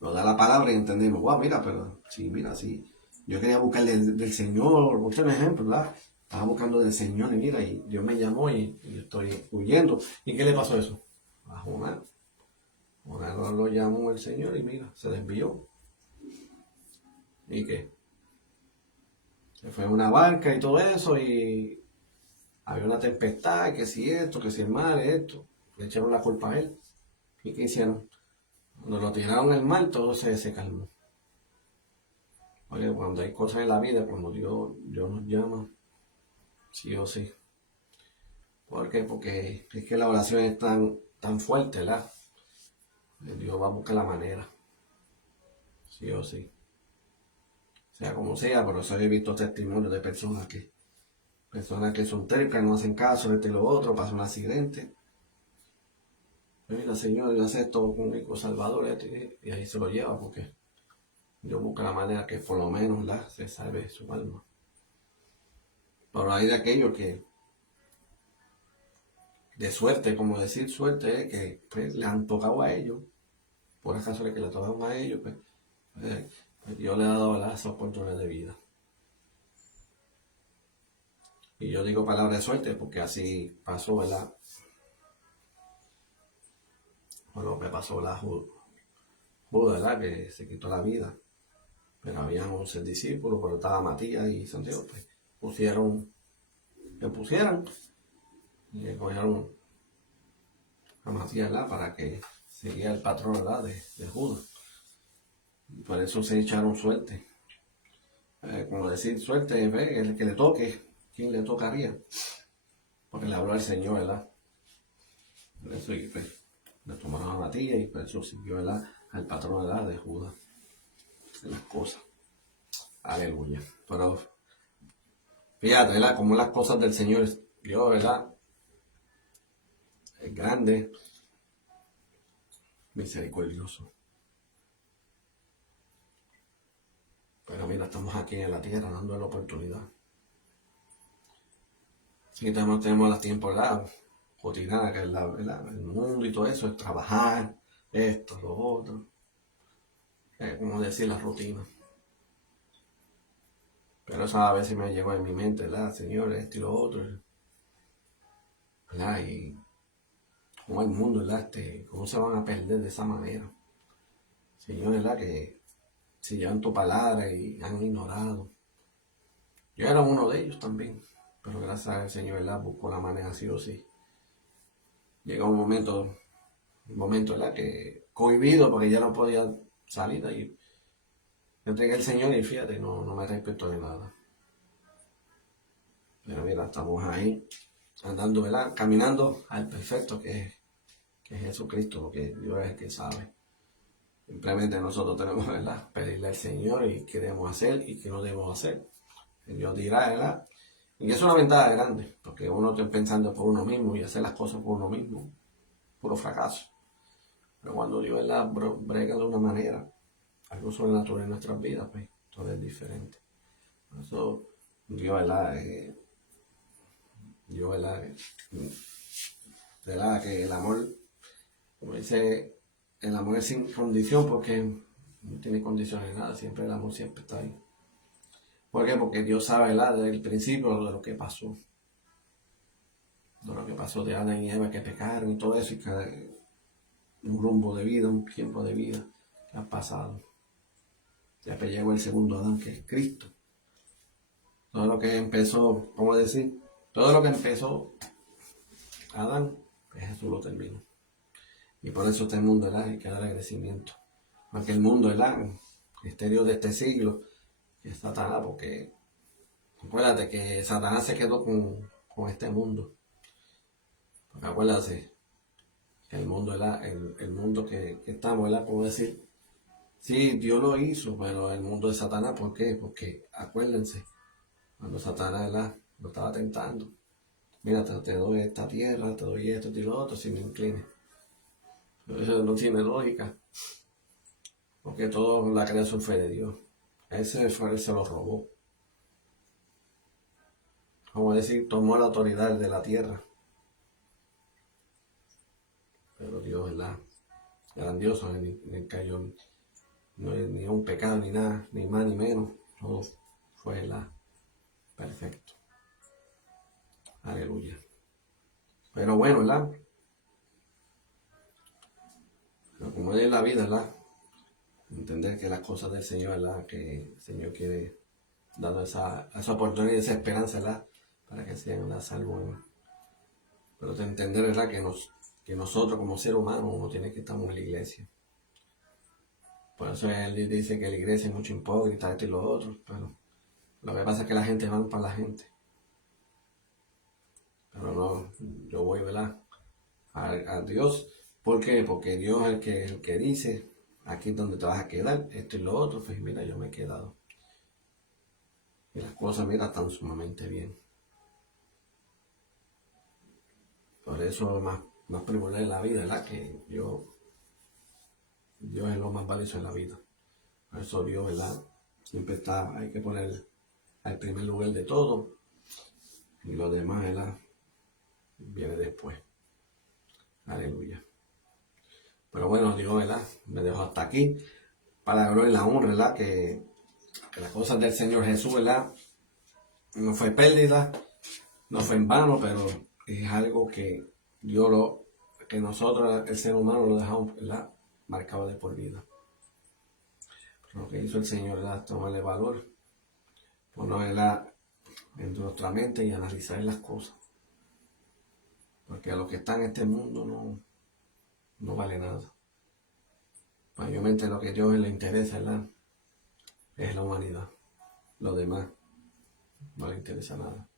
nos da la palabra y entendemos, wow, mira, pero sí, mira, sí, yo quería buscar del Señor, muchos ejemplos, ¿verdad? Estaba buscando del Señor y mira, y Dios me llamó y estoy huyendo. ¿Y qué le pasó a eso? A Jonás. Jonás lo llamó el Señor y mira, se desvió. ¿Y qué? Se fue en una barca y todo eso y había una tempestad, que si esto, que si el mar, esto. Le echaron la culpa a él. ¿Y qué hicieron? Cuando lo tiraron al mar, todo se calmó. Oye, cuando hay cosas en la vida, cuando Dios nos llama, sí o sí. ¿Por qué? Porque es que la oración es tan fuerte, ¿verdad? Dios va a buscar la manera, sí o sí. Sea como sea, pero eso he visto testimonios de personas que son tercas, no hacen caso, esto y lo otro, pasa un accidente. Pero mira, Señor, yo acepto con mi Salvador, y ahí se lo lleva, porque Dios busca la manera que por lo menos se salve su alma. Pero hay de aquellos que, de suerte, como decir suerte, que pues, le han tocado a ellos, por acaso de que le tocaron a ellos, pues Dios le ha dado esa oportunidad de vida. Y yo digo palabra de suerte porque así pasó, ¿verdad? Bueno, me pasó la Judas, ¿verdad?, que se quitó la vida. Pero habían 11 discípulos, pero estaba Matías y Santiago, pues pusieran y le cogieron a Matías, ¿verdad?, para que seguía el patrón, ¿verdad?, de Judas. Y por eso se echaron suerte. Como decir suerte, el que le toque, ¿quién le tocaría? Porque le habló al Señor, ¿verdad? Por eso pues, le tomaron a Matías y por eso siguió, ¿verdad?, al patrón, ¿verdad?, de Judas, de las cosas. Aleluya. Pero fíjate, ¿verdad?, como las cosas del Señor, Dios, ¿verdad?, es grande, misericordioso. Pero mira, estamos aquí en la tierra dando la oportunidad. Así que tenemos la temporada cotidiana, que es el mundo y todo eso, es trabajar, esto, lo otro. Como decir, la rutina. Pero eso a veces me llegó en mi mente, ¿verdad? Señor, esto y lo otro. ¿Verdad? Y cómo el mundo, ¿verdad? Cómo se van a perder de esa manera. Señor, ¿verdad?, que si llevan tu palabra y han ignorado. Yo era uno de ellos también, pero gracias al Señor, ¿verdad? Buscó la manera sí o sí. Llega un momento, ¿verdad? Que cohibido porque ya no podía salir de ahí. Me entregué al Señor y fíjate, no me respeto de nada. Pero mira, estamos ahí, andando, ¿verdad? Caminando al perfecto que es Jesucristo, porque Dios es el que sabe. Simplemente nosotros tenemos, ¿verdad? Pedirle al Señor y qué debemos hacer y qué no debemos hacer. Dios dirá, ¿verdad? Y es una ventaja grande, porque uno está pensando por uno mismo y hacer las cosas por uno mismo, puro fracaso. Pero cuando Dios, ¿verdad? Brega de una manera, algo sobrenatural en nuestras vidas, pues todo es diferente. Por eso Dios, ¿verdad? Dios, ¿verdad? Que el amor, como dice, el amor es sin condición porque no tiene condiciones de nada, siempre el amor siempre está ahí. ¿Por qué? Porque Dios sabe, ¿verdad? Desde el principio de lo que pasó. De lo que pasó de Adán y Eva que pecaron y todo eso y que un rumbo de vida, un tiempo de vida que ha pasado. Ya que llegó el segundo Adán que es Cristo. Todo lo que empezó, ¿cómo decir? Todo lo que empezó Adán, pues Jesús lo terminó. Y por eso este mundo, ¿verdad? Hay que dar agradecimiento. Porque el mundo, ¿verdad? Este Dios de este siglo, que es Satanás, porque acuérdate que Satanás se quedó con este mundo. Porque acuérdate, el mundo, ¿verdad? El mundo que estamos, ¿verdad? Como decir, sí, Dios lo hizo, pero el mundo de Satanás, ¿por qué? Porque acuérdense, cuando Satanás, ¿verdad? Lo estaba tentando. Mira, te doy esta tierra, te doy esto y lo otro, si me inclines. Pero eso no tiene lógica, porque toda la creación fue de Dios. Ese fue, él se lo robó. Como decir, tomó la autoridad de la tierra. Pero Dios, ¿verdad? Grandioso, ni cayó ni un pecado, ni nada, ni más ni menos. Todo fue, ¿verdad? Perfecto. Aleluya. Pero bueno, ¿verdad? Pero como es la vida, ¿verdad? Entender que las cosas del Señor, ¿verdad? Que el Señor quiere darnos esa oportunidad y esa esperanza, ¿verdad? Para que sean, ¿verdad? Salvos. Pero de entender, ¿verdad? Que nosotros como ser humano uno tiene que estar en la iglesia. Por eso él dice que la iglesia es mucho hipócrita, esto y lo otro. Pero lo que pasa es que la gente va para la gente. Pero no, yo voy, ¿verdad? A Dios. ¿Por qué? Porque Dios es el que dice, aquí es donde te vas a quedar, esto y lo otro. Pues mira, yo me he quedado. Y las cosas, mira, están sumamente bien. Por eso más primordial en la vida, ¿verdad? Que Dios es lo más valioso en la vida. Por eso Dios, ¿verdad? Siempre está, hay que poner al primer lugar de todo. Y lo demás, ¿verdad? Viene después. Aleluya. Pero bueno, Dios, ¿verdad? Me dejo hasta aquí. Para la gloria y la honra, ¿verdad? Que las cosas del Señor Jesús, ¿verdad? No fue pérdida, no fue en vano, pero es algo que que nosotros, el ser humano, lo dejamos, ¿verdad? Marcado de por vida. Pero lo que hizo el Señor, ¿verdad? Tomarle valor, ponerla en nuestra mente y analizar las cosas. Porque a lo que está en este mundo no vale nada. Mayormente lo que a Dios le interesa, ¿verdad? Es la humanidad. Lo demás no le interesa nada.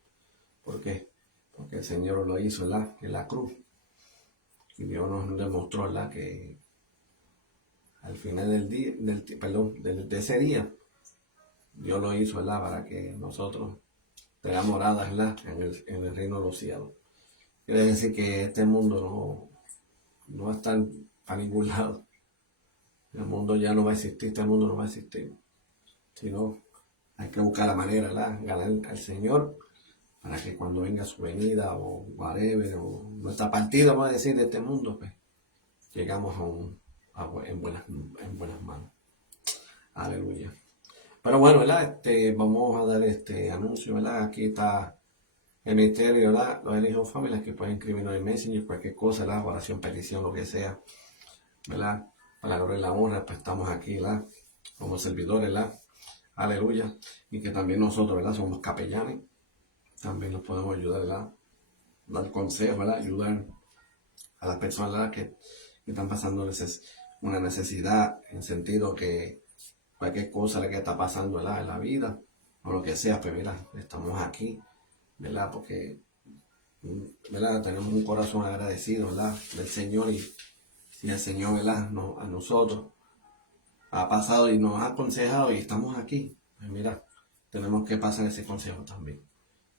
¿Por qué? Porque el Señor lo hizo, ¿verdad? En la cruz. Y Dios nos demostró, ¿verdad? Que al final del día, de ese día, Dios lo hizo, ¿verdad? Para que nosotros tengamos moradas, ¿verdad? En el reino de los cielos. Quiere decir que este mundo no va a estar para ningún lado. El mundo ya no va a existir, este mundo no va a existir. Sino hay que buscar la manera, ¿verdad? Ganar al Señor para que cuando venga su venida o whatever, o nuestra partida, vamos a decir, de este mundo, pues llegamos en buenas manos. Aleluya. Pero bueno, ¿verdad? Vamos a dar este anuncio, ¿verdad? Aquí está el ministerio, ¿verdad? Los elegidos familias que pueden escribirnos en Messenger, cualquier cosa, ¿verdad? Oración, petición, lo que sea, ¿verdad? Para la gloria y la honra, pues estamos aquí, ¿verdad? Como servidores, ¿verdad? aleluya, y que también nosotros, ¿verdad? Somos capellanes, también nos podemos ayudar, ¿verdad? Dar consejos, ¿verdad? Ayudar a las personas, ¿verdad? Que están pasando una necesidad, en sentido que cualquier cosa que está pasando, ¿verdad? En la vida, o lo que sea, pues mira, estamos aquí, ¿verdad? Porque, ¿verdad? Tenemos un corazón agradecido, ¿verdad? Del Señor, y si el Señor, ¿verdad? No, a nosotros ha pasado y nos ha aconsejado y estamos aquí, pues mira, tenemos que pasar ese consejo también.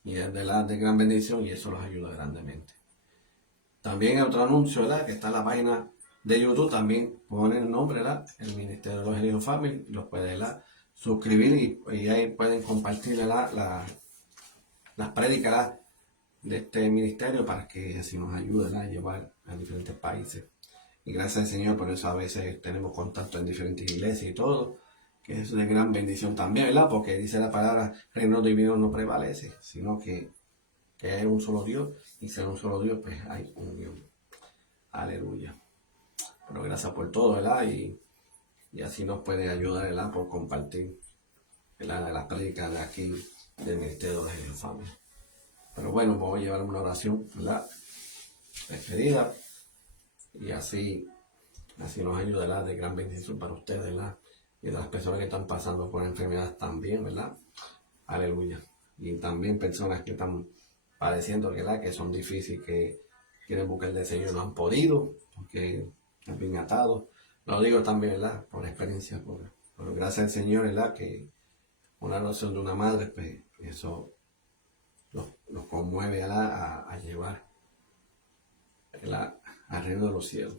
Y es de gran bendición, y eso los ayuda grandemente. También otro anuncio, ¿verdad? Que está en la página de YouTube, también ponen el nombre, ¿verdad? El Ministerio de los Hijos Family, los pueden, ¿verdad? Suscribir, y ahí pueden compartir, ¿verdad? Las prédicas, ¿verdad? De este ministerio, para que así nos ayude, ¿verdad? A llevar a diferentes países. Y gracias al Señor, por eso a veces tenemos contacto en diferentes iglesias y todo, que es de gran bendición también, ¿verdad? Porque dice la palabra, reino divino no prevalece, sino que hay un solo Dios, y ser un solo Dios, pues hay unión. Aleluya. Pero gracias por todo, ¿verdad? Y así nos puede ayudar, ¿verdad? Por compartir, ¿verdad? De las prédicas de aquí, del Ministerio de la Hijos Familia. Pero bueno, voy a llevar una oración, ¿verdad? Despedida. Y así nos ayudará de gran bendición para ustedes, ¿verdad? Y de las personas que están pasando por enfermedades también, ¿verdad? Aleluya. Y también personas que están padeciendo, ¿verdad? Que son difíciles, que quieren buscar del Señor, no han podido, porque están bien atados. Lo digo también, ¿verdad? Por experiencia, por gracias al Señor, ¿verdad? Que una oración de una madre, pues eso los conmueve, ¿verdad? A llevar, ¿verdad? Al reino de los cielos.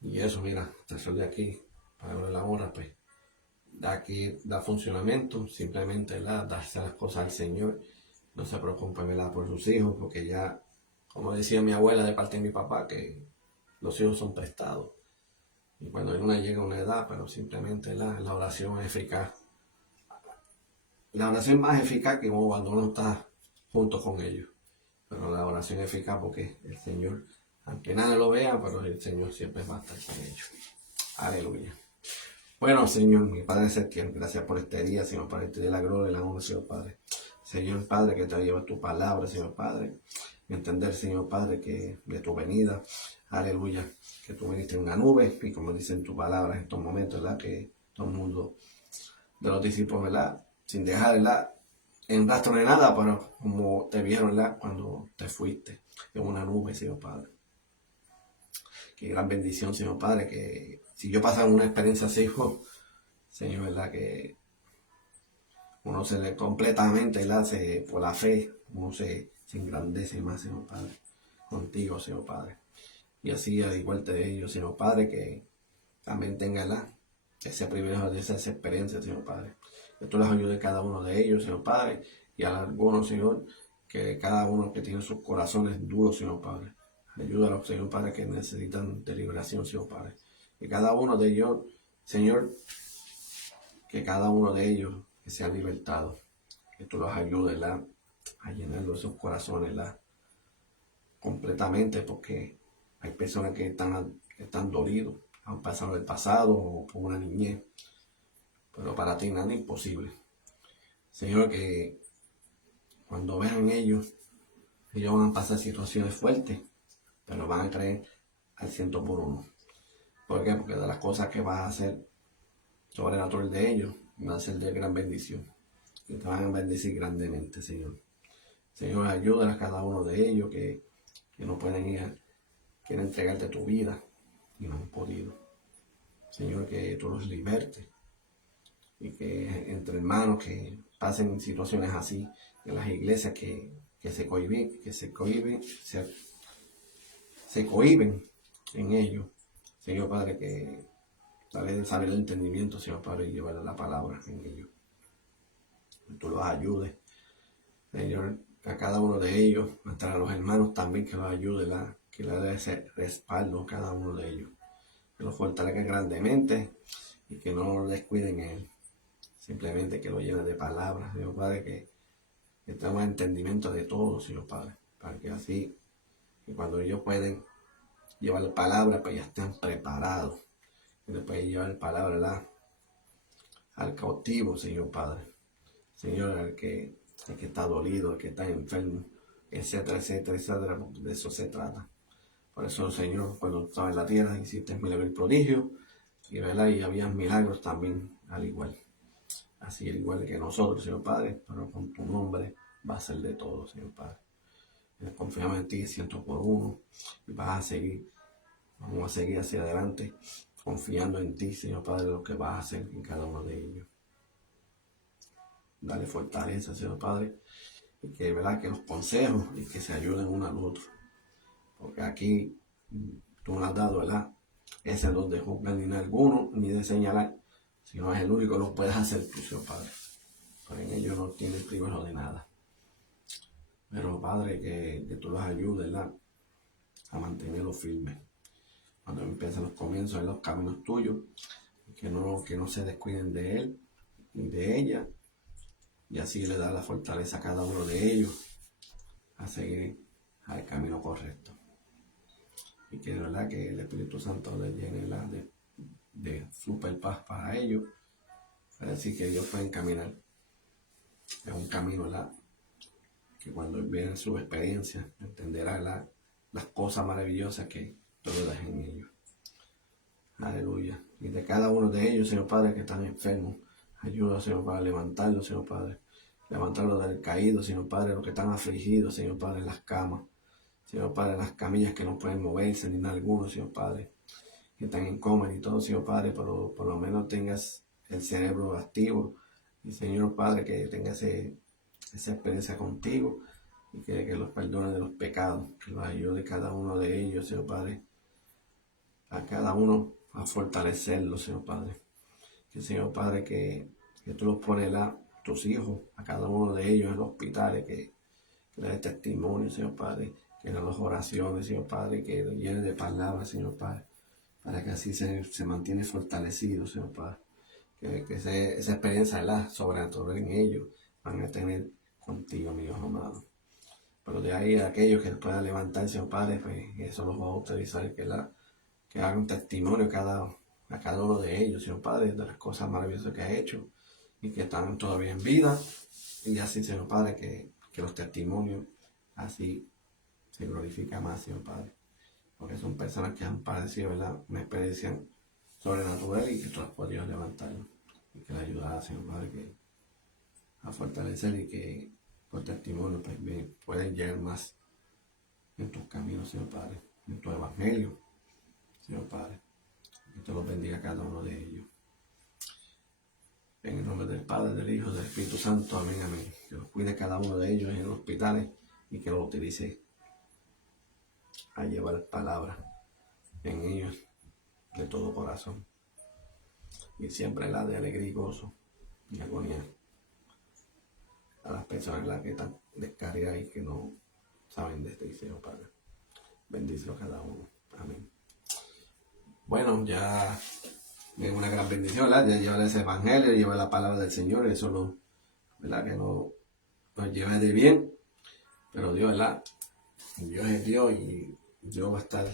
Y eso, mira, hasta el sol de aquí, para ver la hora, pues, aquí da funcionamiento, simplemente, ¿verdad? Darse las cosas al Señor, no se preocupe, ¿verdad? Por sus hijos, porque ya, como decía mi abuela de parte de mi papá, que los hijos son prestados. Y cuando uno llega a una edad, pero simplemente la oración es eficaz. La oración es más eficaz que cuando uno está junto con ellos. Pero la oración es eficaz porque el Señor, aunque nadie lo vea, pero el Señor siempre va a estar con ellos. Aleluya. Bueno, Señor, mi Padre Celestial, gracias por este día, Señor, para este día de la gloria y la honra, Señor Padre. Señor Padre, que te lleva tu palabra, Señor Padre. Entender, Señor Padre, que de tu venida, aleluya, que tú viniste en una nube, y como dice en tu palabra en estos momentos, ¿verdad? Que todo el mundo de los discípulos, ¿verdad? Sin dejar, ¿verdad? En rastro de nada, pero como te vieron, ¿verdad? Cuando te fuiste en una nube, Señor Padre. Qué gran bendición, Señor Padre, que si yo pasara una experiencia así, Señor, ¿verdad? Que uno se le completamente, ¿verdad? Por la fe, uno se engrandece más, Señor Padre, contigo, Señor Padre. Y así, al igual de ellos, Señor Padre, que también tenga, ¿verdad? Ese privilegio de esa experiencia, Señor Padre. Que tú les ayudes a cada uno de ellos, Señor Padre, y a algunos, Señor, que cada uno que tiene sus corazones duros, Señor Padre. Ayúdalos, Señor Padre, que necesitan de liberación, Señor Padre. Que cada uno de ellos, Señor, que cada uno de ellos que sean libertados. Que tú los ayudes, ¿verdad? A llenar esos corazones, ¿verdad? Completamente, porque hay personas que están dolidos, han pasado el pasado o por una niñez, pero para ti nada es imposible. Señor, que cuando vean ellos van a pasar situaciones fuertes, pero van a creer al 100%. ¿Por qué? Porque de las cosas que vas a hacer sobrenatural de ellos, van a ser de gran bendición. Y te van a bendecir grandemente, Señor. Señor, ayuda a cada uno de ellos que no pueden ir, quieren entregarte tu vida y no han podido. Señor, que tú los libertes, y que entre hermanos que pasen situaciones así en las iglesias que se cohiben en ellos. Señor Padre, que dale saber el entendimiento, Señor Padre, y llevar la palabra en ellos. Que tú los ayudes, Señor, a cada uno de ellos, hasta a los hermanos también, que los ayude, que le dé ese respaldo a cada uno de ellos. Que los fortalezca grandemente y que no lo descuiden en él. Simplemente que lo llene de palabras, Señor Padre, que tenga entendimiento de todo, Señor Padre, para que así, que cuando ellos pueden llevar la palabra, pues ya estén preparados. Y después de llevar la palabra, ¿verdad? al cautivo, Señor Padre. Señor, el que está dolido, el que está enfermo, etcétera, etcétera, etcétera, de eso se trata. Por eso, Señor, cuando estaba en la tierra, hiciste milagros y prodigios, y, ¿verdad? Y había milagros también, al igual. Así, al igual que nosotros, Señor Padre, pero con tu nombre va a ser de todo, Señor Padre. Confiamos en ti 100 por 1 y vamos a seguir hacia adelante, confiando en ti, Señor Padre, lo que vas a hacer en cada uno de ellos. Dale fortaleza, Señor Padre, y que, ¿verdad? Que los consejos y que se ayuden uno al otro. Porque aquí tú nos has dado, ¿verdad? Ese don de juzgar ni de alguno, ni de señalar, sino es el único que lo puedes hacer tú, Señor Padre. Pero en ellos no tienen privilegio de nada. Pero, Padre, que tú los ayudes, ¿verdad? A mantenerlos firmes. Cuando empiezan los comienzos en los caminos tuyos, que no se descuiden de él y de ella, y así le da la fortaleza a cada uno de ellos a seguir al camino correcto. Y que de verdad que el Espíritu Santo les llene de super paz para ellos, para decir que ellos pueden caminar. Es un camino, ¿verdad? Que cuando vean su experiencia entenderán las cosas maravillosas que tú le das en ellos. Aleluya. Y de cada uno de ellos, Señor Padre, que están enfermos, ayuda, Señor Padre, a levantarlos, Señor Padre. Levantarlos del caído, Señor Padre, los que están afligidos, Señor Padre, en las camas. Señor Padre, en las camillas que no pueden moverse ni nada alguno, Señor Padre. Que están en coma y todo, Señor Padre, pero por lo menos tengas el cerebro activo. Y Señor Padre, que tengas esa experiencia contigo y que los perdone de los pecados. Que los ayude cada uno de ellos, Señor Padre. A cada uno a fortalecerlo, Señor Padre. Que Señor Padre, que tú los pones tus hijos, a cada uno de ellos en los hospitales, que le dé testimonio, Señor Padre, que le dé oraciones, Señor Padre, que lo llene de palabras, Señor Padre, para que así se mantiene fortalecido, Señor Padre. Que esa experiencia sobrenatural en ellos van a tener contigo, mi Dios amado. Pero de ahí a aquellos que puedan levantarse, Señor Padre, pues eso los va a utilizar, que hagan testimonio a cada uno de ellos, Señor Padre, de las cosas maravillosas que ha hecho y que están todavía en vida. Y así, Señor Padre, que los testimonios así se glorifican más, Señor Padre. Porque son personas que han padecido, ¿verdad? Una experiencia sobrenatural y que tú has podido levantar. Y que la ayuda, Señor Padre, a fortalecer y que por testimonio pues, pueden llegar más en tus caminos, Señor Padre, en tu evangelio, Señor Padre. Que te los bendiga a cada uno de ellos. En el nombre del Padre, del Hijo, del Espíritu Santo. Amén, amén. Que los cuide cada uno de ellos en los hospitales y que los utilice a llevar palabras en ellos de todo corazón. Y siempre la de alegría y gozo y agonía a las personas que están descarriadas y que no saben de este deseo, Padre. Bendícelo cada uno. Amén. Bueno, ya es una gran bendición, ¿verdad? Ya llevar ese evangelio, llevar la palabra del Señor, eso no, ¿verdad? Que no nos lleve de bien, pero Dios, ¿verdad? Dios es Dios y Dios va a estar,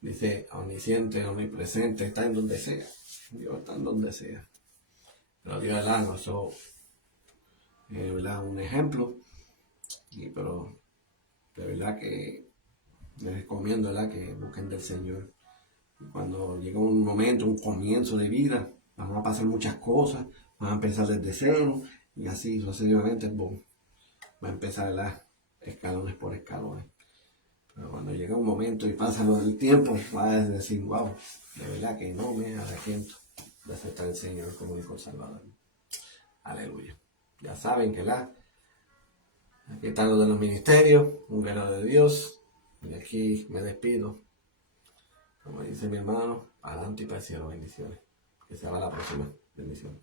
dice, omnisciente, omnipresente, está en donde sea. Dios está en donde sea. Pero Dios, ¿verdad? Nosotros, ¿verdad? Un ejemplo, pero de verdad que les recomiendo, ¿verdad? Que busquen del Señor. Cuando llega un momento, un comienzo de vida, van a pasar muchas cosas, van a empezar desde cero y así sucesivamente, boom, va a empezar escalones por escalones. Pero cuando llega un momento y pasa lo del tiempo, va a decir, wow, de verdad que no me arrepiento de aceptar al Señor como único Salvador. Aleluya. Ya saben que aquí están los de los ministerios, un guerrero de Dios, y aquí me despido. Como dice mi hermano, adelante y para el cielo, bendiciones. Que se va la próxima bendición.